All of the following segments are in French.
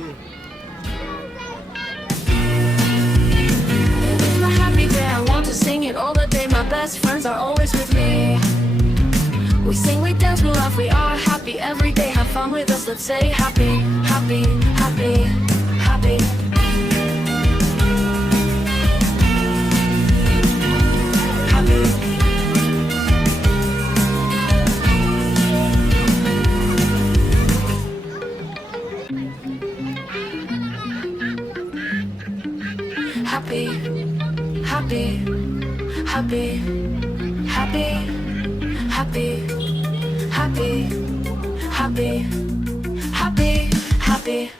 It's my happy day, I want to sing it all the day. My best friends are always with me. We sing, we dance, we laugh, we are happy every day. Have fun with us, let's say happy, happy, happy, happy. Happy, happy, happy, happy, happy, happy, happy, happy, happy.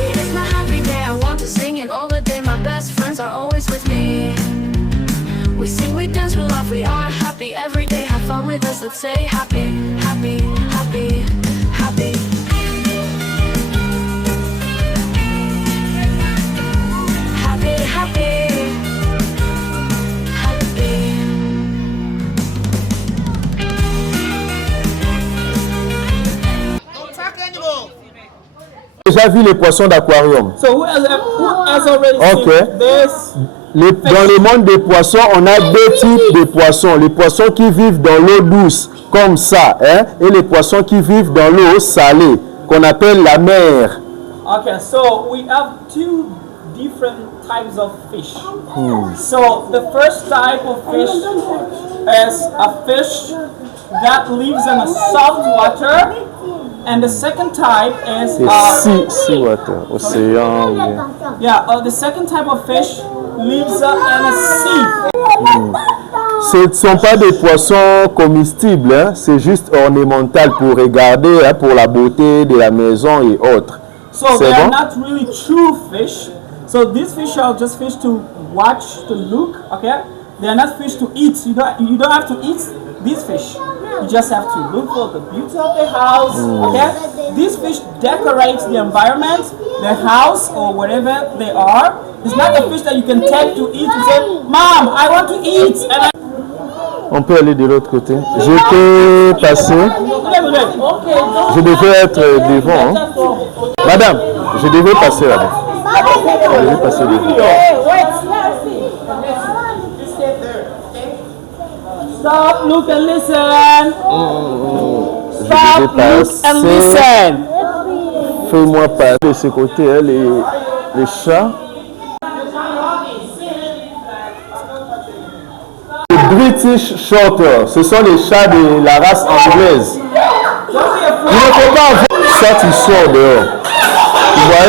It is my happy day, I want to sing it all the day. My best friends are always with me. We sing, we dance, we laugh, we are happy every day. Have fun with us, let's say happy, happy, happy, happy. Déjà vu les poissons d'aquarium. So who has already seen this? Dans le monde des poissons, on a deux types de poissons. Les poissons qui vivent dans l'eau douce, comme ça, hein, et les poissons qui vivent dans l'eau salée, qu'on appelle la mer. Okay, so we have two different types of fish. So the first type of fish is a fish that lives in a salt water, and the second type is Sea water, océan. Yeah, the second type of fish lives in a sea. Ce ne sont pas des poissons comestibles, hein, c'est juste ornemental pour regarder, hein, pour la beauté de la maison et autres. So they are not really true fish. So these fish are just fish to watch, to look, okay? They are not fish to eat. You don't have to eat these fish. You just have to look for the beauty of the house, okay? These fish decorate the environment, the house, or wherever they are. It's not a fish that you can take to eat and say, Mom, I want to eat. And On peut aller de l'autre côté. J'étais passé. Je devais être devant. Hein. Madame, je devais passer là-bas. Je devais passer devant. Stop, look and listen. Je devais passer. Fais-moi passer de ce côté, hein, les chats. British Shorter, ce sont les chats de la race anglaise. Il ne faut pas avoir ça, tu sors dehors. Tu vois?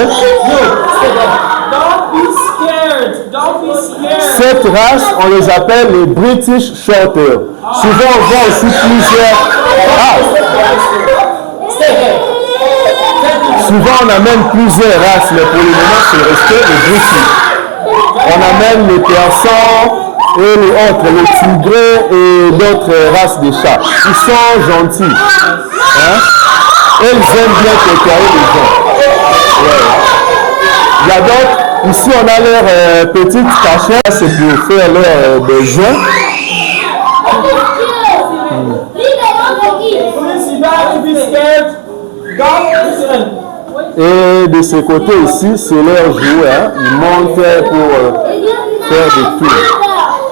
Cette race, on les appelle les British Shorter. Souvent, on voit aussi plusieurs races. Souvent, on amène plusieurs races, mais pour le moment, c'est resté les British. On amène les persans et les autres, les tigrés et d'autres races de chats. Ils sont gentils. Hein? Et ils aiment bien côtoyer les gens. Ouais. Il y a d'autres. Ici, on a leur petite cachette. C'est pour faire leurs besoins. Et de ce côté ici, c'est leur jouet. Hein? Ils montent pour faire des tours.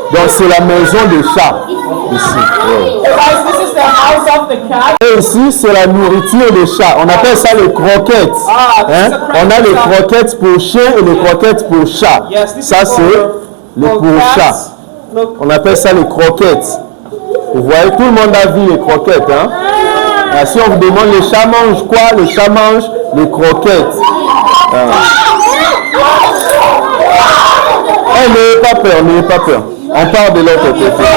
Donc c'est la maison des chats ici. Et ici c'est la nourriture des chats. On appelle ça les croquettes. Hein? On a les croquettes pour chiens et les croquettes pour chats. Ça c'est les pour chats. On appelle ça les croquettes. Vous voyez, tout le monde a vu les croquettes. Hein? Ah, si on vous demande les chats mangent quoi, les chats mangent les croquettes. N'ayez pas peur, n'ayez pas peur. On part de l'autre côté.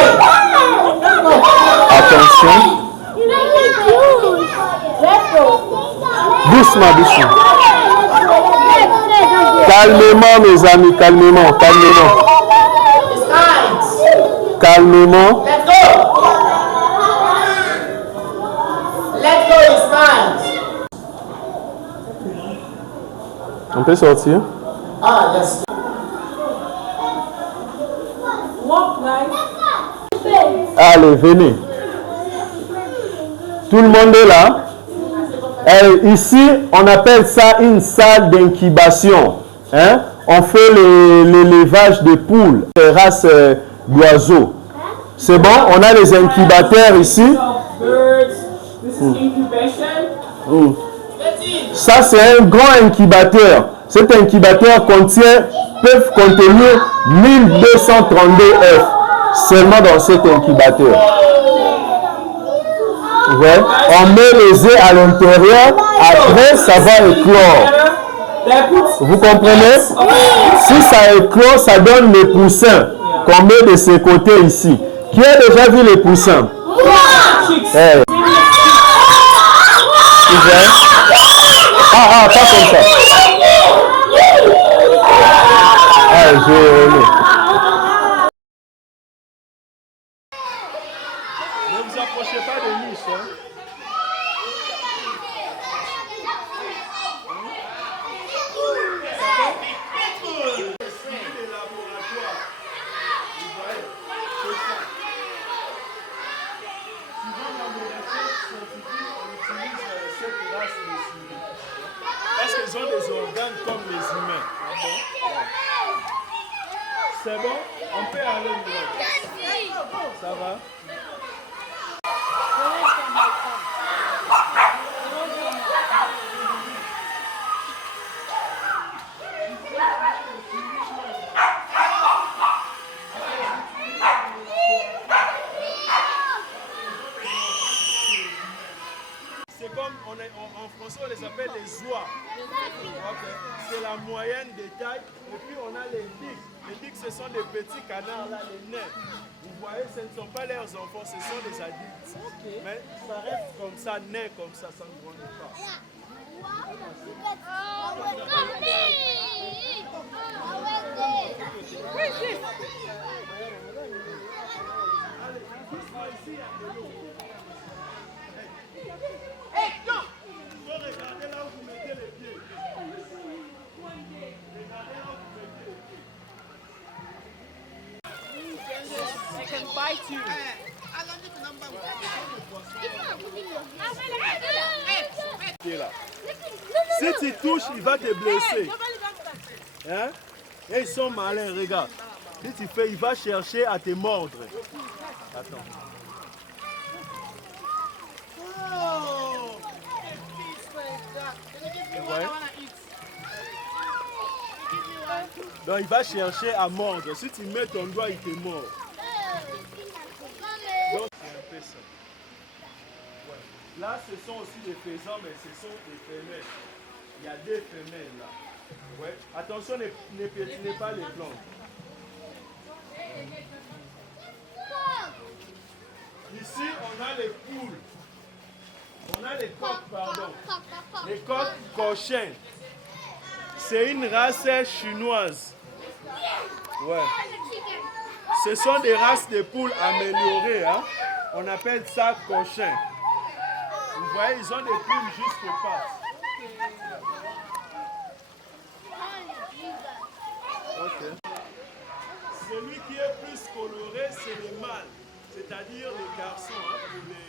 Attention. Doucement, doucement. Calmement, mes amis, calmement, calmement. Calmement. On peut sortir? Allez, venez. Tout le monde est là. Et ici, on appelle ça une salle d'incubation. Hein? On fait l'élevage de poules, des races d'oiseaux. C'est bon, on a les incubateurs ici. Ça, c'est un grand incubateur. Cet incubateur peut contenir 1232 œufs seulement dans cet incubateur. Ouais. On met les œufs à l'intérieur, après ça va éclore. Vous comprenez? Si ça éclore, ça donne les poussins qu'on met de ce côté ici. Qui a déjà vu les poussins? Hey. Ah, pas comme ça. Ah, j'ai aimé. Ne vous approchez pas de nous, hein. Parce qu'ils ont des organes comme les humains. C'est bon? On peut aller droit. Ça va? C'est comme en français on les appelle les oies. Okay. C'est la moyenne des tailles. Et puis on a les digues. Les digues ce sont des petits canards là, les nains. Vous voyez, ce ne sont pas leurs enfants, ce sont des adultes. Okay. Mais ça reste comme ça, nains comme ça ne grandit pas. Si tu touches, il va te blesser. Hein? Et ils sont malins, regarde. Si tu fais, il va chercher à te mordre. Attends. Ouais. Donc il va chercher à mordre. Si tu mets ton doigt, il te mord. Donc c'est un peu ça. Ouais. Là, ce sont aussi des faisans, mais ce sont des femelles. Il y a des femelles là. Ouais. Attention, ne pétinez pas les plantes. Ici, on a les poules. On a les coqs, pardon. Les coqs cochins. C'est une race chinoise. Ouais. Ce sont des races de poules améliorées. Hein? On appelle ça cochin. Vous voyez, ils ont des plumes jusqu'aux pattes. Okay. Celui qui est plus coloré, c'est les mâles. C'est-à-dire les garçons. Hein, les...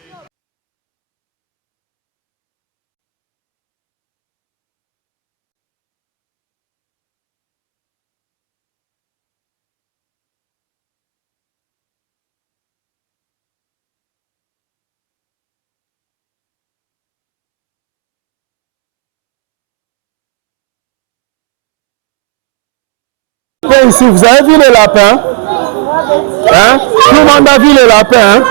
Ici, vous avez vu les lapins? Hein? Tout le monde a vu les lapins? Hein?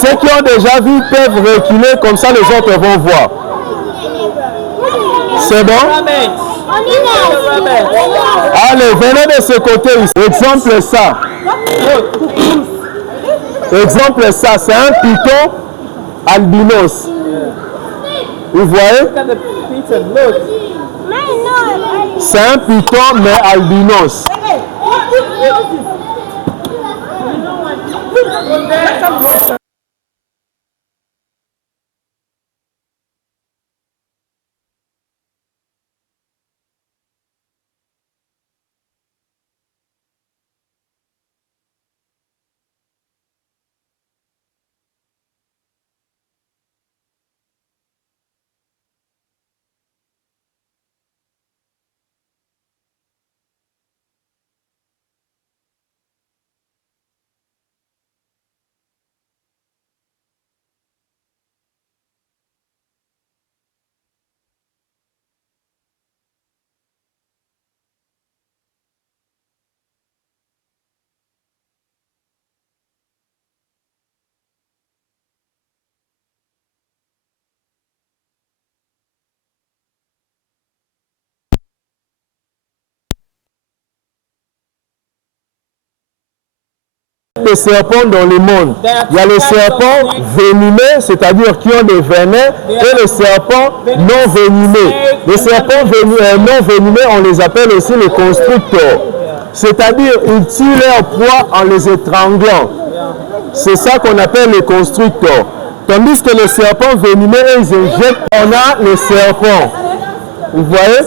Ceux qui ont déjà vu peuvent reculer, comme ça les autres vont voir. C'est bon? Allez, venez de ce côté ici. Exemple ça. Exemple ça, c'est un python albinos. Vous voyez? C'est un python mais albinos. de serpents dans le monde. Il y a les serpents venimeux, c'est-à-dire qui ont des venins, et les serpents non venimeux. Les serpents non venimeux, on les appelle aussi les constricteurs. C'est-à-dire, ils tuent leur proie en les étranglant. C'est ça qu'on appelle les constricteurs. Tandis que les serpents venimeux, ils injectent. On a les serpents. Vous voyez?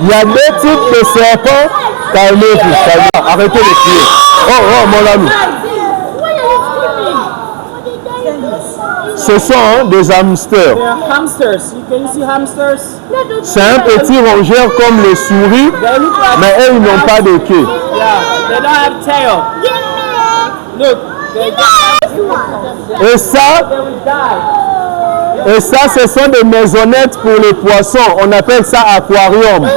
Il y a deux types de serpents. Calmez-vous, arrêtez de crier. Oh, mon ami. Ce sont des hamsters. C'est un petit rongeur comme les souris, mais eux, ils n'ont pas de queue. Et ça, ce sont des maisonnettes pour les poissons. On appelle ça aquarium.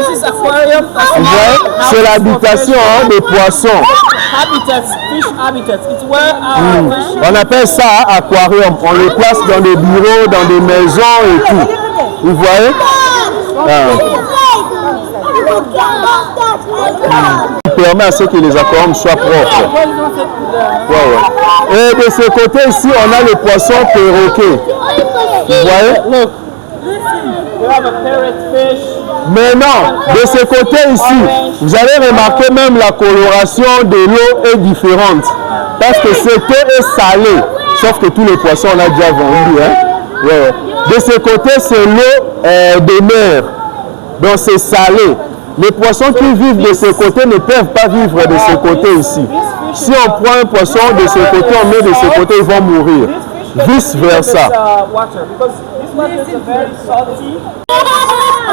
C'est l'habitation des poissons. On appelle ça aquarium. On les place dans des bureaux, dans des maisons et tout. Vous voyez? Il permet à ce que les aquariums soient propres. Et de ce côté ici, on a les poissons perroquets. Vous voyez? Mais non, de ce côté ici, vous allez remarquer même la coloration de l'eau est différente. Parce que cette eau est salée. Sauf que tous les poissons, on a déjà vendu. Hein? Ouais. De ce côté, c'est l'eau des mers. Donc c'est salé. Les poissons qui vivent de ce côté ne peuvent pas vivre de ce côté ici. Si on prend un poisson de ce côté, on met de ce côté, ils vont mourir. Vice versa.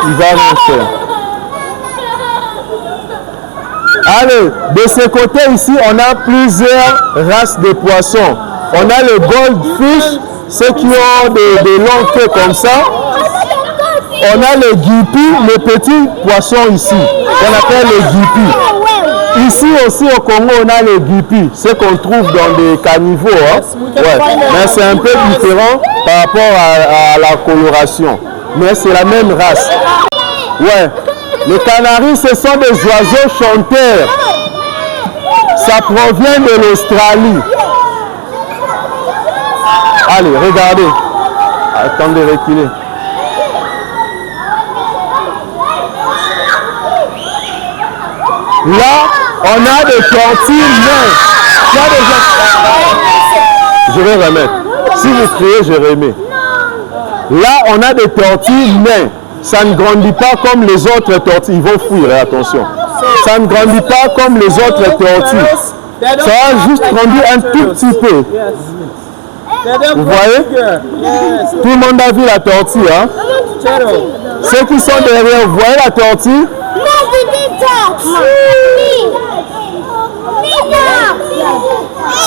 Il va rien faire. Allez, de ce côté ici, on a plusieurs races de poissons. On a le goldfish, ceux qui ont des longues queues comme ça. On a les guipis, les petits poissons ici, qu'on appelle les guipis. Ici aussi au Congo, on a les guipis, ceux qu'on trouve dans des caniveaux. Hein? Ouais. Mais c'est un peu différent par rapport à la coloration. Mais c'est la même race. Ouais. Les canaris, ce sont des oiseaux chanteurs. Ça provient de l'Australie. Allez, regardez. Attendez, reculez. Là, on a des tortues nains. Je vais remettre. Si vous criez, je remets. Là, on a des tortues nains. Ça ne grandit pas comme les autres tortues. Ils vont fuir, attention. Ça ne grandit pas comme les autres tortues. Ça a juste grandi un tout petit peu. Vous voyez? Tout le monde a vu la tortue, hein? Ceux qui sont derrière, vous voyez la tortue?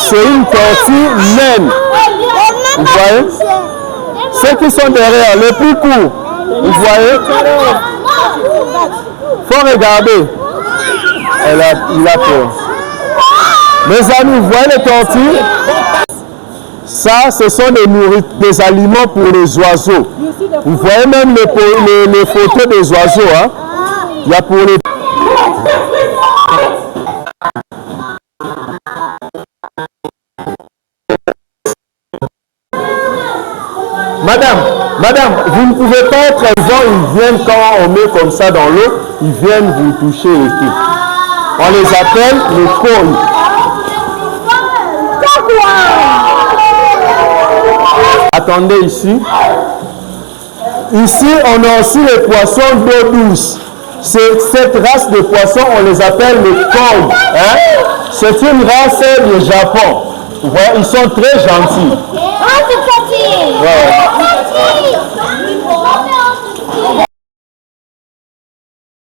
C'est une tortue naine. Vous voyez? Ceux qui sont derrière, le plus court. Vous voyez? Faut regarder. Il a peur. Mes amis, vous voyez les tortues? Ça, ce sont des aliments pour les oiseaux. Vous voyez même les photos des oiseaux. Hein? Il y a pour les... Madame, vous ne pouvez pas être vent, ils viennent quand on met comme ça dans l'eau, ils viennent vous toucher et tout. On les appelle les koi. Attendez ici. Ici, on a aussi les poissons d'eau douce. Cette race de poissons, on les appelle les koi. Hein? C'est une race du Japon. Vous voyez, ils sont très gentils.